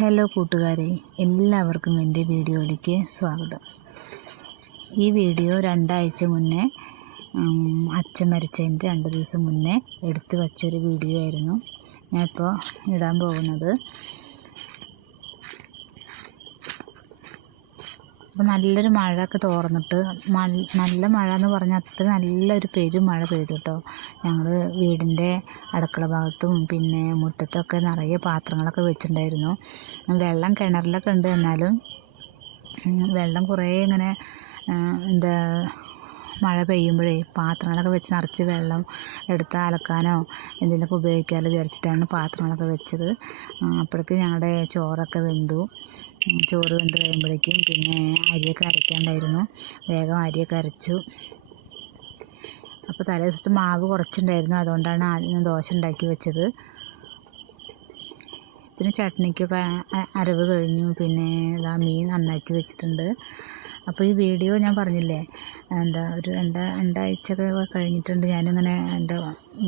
Hello കൂട്ടുകാരെ, എല്ലാവർക്കും എൻ്റെ വീഡിയോയിലേക്ക് സ്വാഗതം. ഈ വീഡിയോ 2 ആഴ്ച മുന്നേ അച്ഛൻ മരിച്ചതിൻ്റെ 2 ദിവസം മുന്നേ എടുത്തു വച്ചൊരു വീഡിയോ ആയിരുന്നു ഞാനിപ്പോൾ ഇടാൻ പോകുന്നത്. അപ്പോൾ നല്ലൊരു മഴയൊക്കെ തോർന്നിട്ട് നല്ല മഴ എന്ന് പറഞ്ഞാൽ അത്ര നല്ലൊരു പെരുമഴ പെയ്തു കേട്ടോ. ഞങ്ങൾ വീടിൻ്റെ അടുക്കള ഭാഗത്തും പിന്നെ മുറ്റത്തൊക്കെ നിറയെ പാത്രങ്ങളൊക്കെ വെച്ചിട്ടുണ്ടായിരുന്നു. വെള്ളം കിണറിലൊക്കെ ഉണ്ട്, എന്നാലും വെള്ളം കുറേ ഇങ്ങനെ മഴ പെയ്യുമ്പോഴേ പാത്രങ്ങളൊക്കെ വെച്ച് നിറച്ച് വെള്ളം എടുത്ത് അലക്കാനോ എന്തെങ്കിലുമൊക്കെ ഉപയോഗിക്കാമല്ലോ വിചാരിച്ചിട്ടാണ് പാത്രങ്ങളൊക്കെ വെച്ചത്. അപ്പോഴേക്ക് ഞങ്ങളുടെ ചോറൊക്കെ വെന്തു. ചോറ് വെന്ത് കഴിയുമ്പോഴേക്കും പിന്നെ അരിയൊക്കെ അരയ്ക്കാണ്ടായിരുന്നു. വേഗം അരിയൊക്കെ അരച്ചു. അപ്പോൾ തലേ ദിവസത്തെ മാവ് കുറച്ചുണ്ടായിരുന്നു, അതുകൊണ്ടാണ് ആദ്യം ദോശ ഉണ്ടാക്കി വെച്ചത്. പിന്നെ ചട്നിക്കൊക്കെ അരവ് കഴിഞ്ഞു. പിന്നെ മീൻ നന്നാക്കി വെച്ചിട്ടുണ്ട്. അപ്പോൾ ഈ വീഡിയോ ഞാൻ പറഞ്ഞില്ലേ, ഒരു രണ്ടാഴ്ചയൊക്കെ കഴിഞ്ഞിട്ടുണ്ട് ഞാനിങ്ങനെ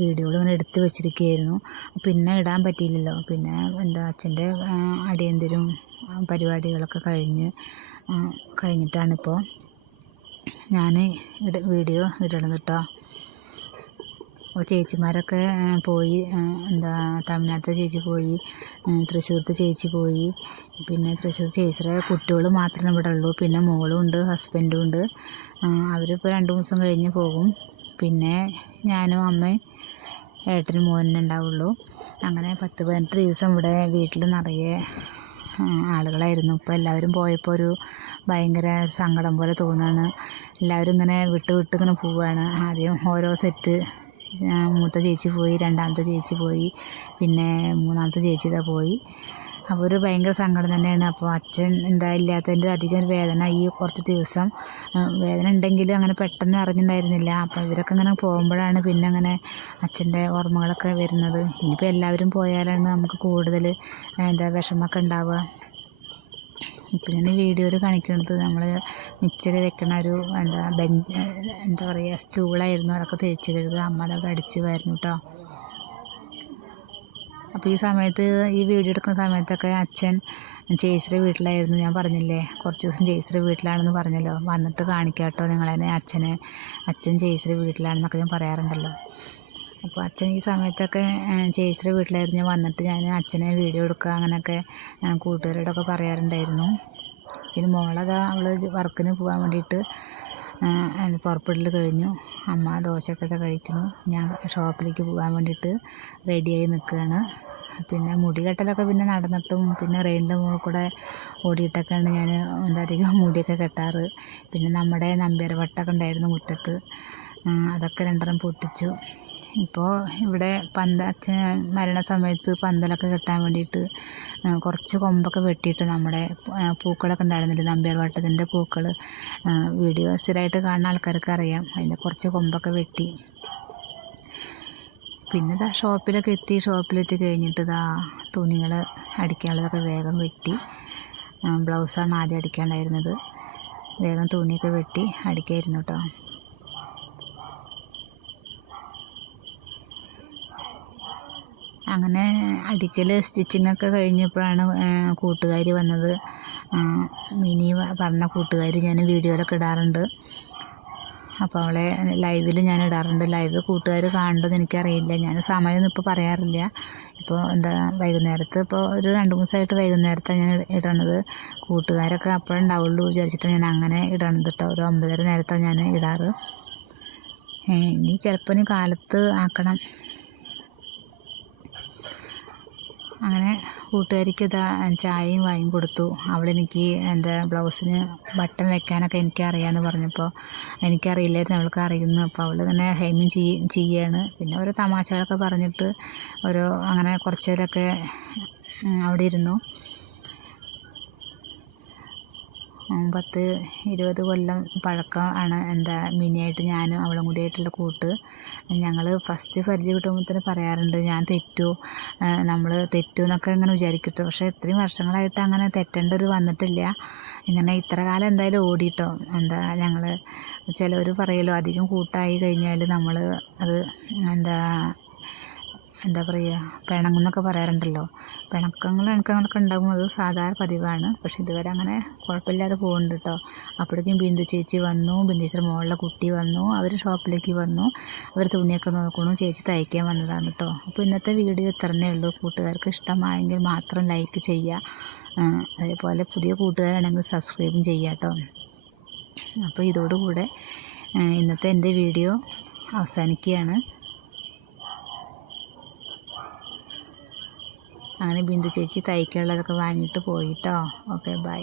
വീഡിയോകൾ ഇങ്ങനെ എടുത്ത് വെച്ചിരിക്കുകയായിരുന്നു. പിന്നെ ഇടാൻ പറ്റിയില്ലല്ലോ. പിന്നെ അച്ഛൻ്റെ അടിയന്തരം പരിപാടികളൊക്കെ കഴിഞ്ഞിട്ടാണിപ്പോൾ ഞാൻ വീഡിയോ ഇടണത് കേട്ടോ. അപ്പോൾ ചേച്ചിമാരൊക്കെ പോയി, തമിഴ്നാട്ടിലെ ചേച്ചി പോയി, തൃശ്ശൂരത്തെ ചേച്ചി പോയി. പിന്നെ തൃശ്ശൂർ ചേച്ചിയുടെ കുട്ടികൾ മാത്രമേ ഇവിടെ ഉള്ളൂ. പിന്നെ മോളും ഉണ്ട്, ഹസ്ബൻഡും ഉണ്ട്. അവരിപ്പോൾ 2 ദിവസം കഴിഞ്ഞ് പോകും. പിന്നെ ഞാനും അമ്മയും ഏട്ടനും മോനും ഉണ്ടാവുള്ളൂ. അങ്ങനെ 10-18 ദിവസം ഇവിടെ വീട്ടിൽ നിറയെ ആളുകളായിരുന്നു. ഇപ്പോൾ എല്ലാവരും പോയപ്പോൾ ഒരു ഭയങ്കര സങ്കടം പോലെ തോന്നുകയാണ്. എല്ലാവരും ഇങ്ങനെ വിട്ട് ഇങ്ങനെ പോവുകയാണ്. ആദ്യം ഓരോ സെറ്റ്, മൂത്ത ചേച്ചി പോയി, രണ്ടാമത്തെ ചേച്ചി പോയി, പിന്നെ മൂന്നാമത്തെ ചേച്ചി ഇതാ പോയി. അപ്പോൾ ഒരു ഭയങ്കര സങ്കടം തന്നെയാണ്. അപ്പോൾ അച്ഛൻ ഇല്ലാത്തതിൻ്റെ അധികം വേദന ഈ കുറച്ച് ദിവസം വേദന ഉണ്ടെങ്കിലും അങ്ങനെ പെട്ടെന്ന് അറിഞ്ഞിട്ടുണ്ടായിരുന്നില്ല. അപ്പോൾ ഇവരൊക്കെ ഇങ്ങനെ പോകുമ്പോഴാണ് പിന്നെ അങ്ങനെ അച്ഛൻ്റെ ഓർമ്മകളൊക്കെ വരുന്നത്. ഇനിയിപ്പോൾ എല്ലാവരും പോയാലാണ് നമുക്ക് കൂടുതൽ വിഷമമൊക്കെ ഉണ്ടാവുക. ഇപ്പം ഞാൻ വീഡിയോയിൽ കാണിക്കുന്നത് നമ്മൾ മിക്സർ വെക്കണ ഒരു സ്റ്റൂളായിരുന്നു. അതൊക്കെ തേച്ച് കഴുകുക. അമ്മ അതവിടെ അടിച്ചു വരുന്നു കേട്ടോ. അപ്പോൾ ഈ സമയത്ത് ഈ വീഡിയോ എടുക്കുന്ന സമയത്തൊക്കെ അച്ഛൻ ചേച്ചിയുടെ വീട്ടിലായിരുന്നു. ഞാൻ പറഞ്ഞില്ലേ, കുറച്ച് ദിവസം ചേച്ചിയുടെ വീട്ടിലാണെന്ന് പറഞ്ഞല്ലോ. വന്നിട്ട് കാണിക്കാം കേട്ടോ നിങ്ങളെന്നെ. അച്ഛൻ ചേച്ചിയുടെ വീട്ടിലാണെന്നൊക്കെ ഞാൻ പറയാറുണ്ടല്ലോ. അപ്പോൾ അച്ഛൻ ഈ സമയത്തൊക്കെ ചേച്ചിയുടെ വീട്ടിലായിരുന്നു. ഞാൻ വന്നിട്ട് അച്ഛനെ വീഡിയോ എടുക്കുക അങ്ങനെയൊക്കെ കൂട്ടുകാരോടൊക്കെ പറയാറുണ്ടായിരുന്നു. പിന്നെ മോളതാ അവൾ വർക്കിന് പോകാൻ വേണ്ടിയിട്ട് പുറപ്പെടൽ കഴിഞ്ഞു. അമ്മ ദോശയൊക്കെ കഴിക്കുന്നു. ഞാൻ ഷോപ്പിലേക്ക് പോകാൻ വേണ്ടിയിട്ട് റെഡിയായി നിൽക്കുകയാണ്. പിന്നെ മുടി കെട്ടലൊക്കെ പിന്നെ നടന്നിട്ടും പിന്നെ റെയിലിൻ്റെ മുകളിൽ കൂടെ ഓടിയിട്ടൊക്കെയാണ് ഞാൻ അധികം മുടിയൊക്കെ കെട്ടാറ്. പിന്നെ നമ്മുടെ നമ്പ്യാർ വട്ടമൊക്കെ ഉണ്ടായിരുന്നു മുറ്റത്ത്, അതൊക്കെ 2 പൊട്ടിച്ചു. ഇപ്പോൾ ഇവിടെ അച്ഛൻ മരണ സമയത്ത് പന്തലൊക്കെ കെട്ടാൻ വേണ്ടിയിട്ട് കുറച്ച് കൊമ്പൊക്കെ വെട്ടിയിട്ട് നമ്മുടെ പൂക്കളൊക്കെ ഉണ്ടായിരുന്നില്ല, നമ്പ്യാർ വട്ടത്തിൻ്റെ പൂക്കൾ. വീഡിയോ സ്ഥിരമായിട്ട് കാണുന്ന ആൾക്കാർക്ക് അറിയാം. അതിൻ്റെ കുറച്ച് കൊമ്പൊക്കെ വെട്ടി. പിന്നെ ഷോപ്പിലെത്തി കഴിഞ്ഞിട്ട് തുണികൾ അടിക്കാനുള്ളതൊക്കെ വേഗം വെട്ടി. ബ്ലൗസാണ് ആദ്യം അടിക്കാനുണ്ടായിരുന്നത്. വേഗം തുണിയൊക്കെ വെട്ടി അടിക്കായിരുന്നു കേട്ടോ. അങ്ങനെ സ്റ്റിച്ചിങ്ങൊക്കെ കഴിഞ്ഞപ്പോഴാണ് കൂട്ടുകാർ വന്നത്. മിനി പറഞ്ഞ കൂട്ടുകാർ ഞാൻ വീഡിയോയിലൊക്കെ ഇടാറുണ്ട്. അപ്പോൾ അവളെ ലൈവിൽ ഞാൻ ഇടാറുണ്ട്. ലൈവ് കൂട്ടുകാർ കാണുന്നത് എനിക്കറിയില്ല. ഞാൻ സമയമൊന്നും ഇപ്പോൾ പറയാറില്ല. ഇപ്പോൾ വൈകുന്നേരത്ത് ഇപ്പോൾ ഒരു 2-3 ദിവസമായിട്ട് വൈകുന്നേരത്താണ് ഞാൻ ഇടണത്. കൂട്ടുകാരൊക്കെ അപ്പോഴുണ്ടാവുള്ളൂ വിചാരിച്ചിട്ട് ഞാൻ അങ്ങനെ ഇടണത് കേട്ടോ. ഒരു 9:30 നേരത്താണ് ഞാൻ ഇടാറ്. ഇനി ചിലപ്പോൾ കാലത്ത് ആക്കണം. അങ്ങനെ കൂട്ടുകാരിക്ക് ചായയും വാങ്ങി കൊടുത്തു. അവളെനിക്ക് ബ്ലൗസിന് ബട്ടൺ വെക്കാനൊക്കെ എനിക്കറിയാമെന്ന് പറഞ്ഞപ്പോൾ എനിക്കറിയില്ലായിരുന്നു, അവൾക്ക് അറിയുന്നു. അപ്പോൾ അവൾ ഇങ്ങനെ ഹെമ്മിങ് ചെയ്യുകയാണ്. പിന്നെ ഓരോ തമാശകളൊക്കെ പറഞ്ഞിട്ട് അങ്ങനെ കുറച്ച് നേരമൊക്കെ അവിടെ ഇരുന്നു. 10-20 കൊല്ലം പഴക്കമാണ് മിനിയായിട്ട് ഞാനും അവളും കൂടിയായിട്ടുള്ള കൂട്ട്. ഞങ്ങൾ ഫസ്റ്റ് പരിചയപ്പെടുമ്പോൾ തന്നെ പറയാറുണ്ട്, ഞാൻ നമ്മൾ എന്നൊക്കെ ഇങ്ങനെ വിചാരിക്കട്ടോ. പക്ഷേ ഇത്രയും വർഷങ്ങളായിട്ട് അങ്ങനെ തെറ്റേണ്ട ഒരു വന്നിട്ടില്ല. ഇങ്ങനെ ഇത്ര കാലം എന്തായാലും ഓടിയിട്ടോ. ഞങ്ങൾ ചിലവർ പറയുമല്ലോ, അധികം കൂട്ടായി കഴിഞ്ഞാൽ നമ്മൾ അത് എന്താ പറയുക, പിണങ്ങുന്നൊക്കെ പറയാറുണ്ടല്ലോ. ഇണക്കങ്ങളൊക്കെ ഉണ്ടാകുമ്പോൾ അത് സാധാരണ പതിവാണ്. പക്ഷെ ഇതുവരെ അങ്ങനെ കുഴപ്പമില്ലാതെ പോകുന്നുണ്ട് കേട്ടോ. അപ്പോഴേക്കും ബിന്ദു ചേച്ചി വന്നു, ബിന്ദു ചേച്ചിയുടെ മോളുടെ കുട്ടി വന്നു, അവർ ഷോപ്പിലേക്ക് വന്നു, അവർ തുണിയൊക്കെ നോക്കണു, ചേച്ചി തയ്ക്കാൻ വന്നതാണ് കേട്ടോ. അപ്പോൾ ഇന്നത്തെ വീഡിയോ ഇത്രയേ ഉള്ളൂ. കൂട്ടുകാർക്ക് ഇഷ്ടമായെങ്കിൽ മാത്രം ലൈക്ക് ചെയ്യുക. അതേപോലെ പുതിയ കൂട്ടുകാരാണെങ്കിൽ സബ്സ്ക്രൈബും ചെയ്യുക കേട്ടോ. അപ്പോൾ ഇതോടുകൂടെ ഇന്നത്തെ എൻ്റെ വീഡിയോ അവസാനിക്കുകയാണ്. അങ്ങനെ ബിന്ദു ചേച്ചി തയ്ക്കാനുള്ളതൊക്കെ വാങ്ങിയിട്ട് പോയിട്ടോ. Okay, by.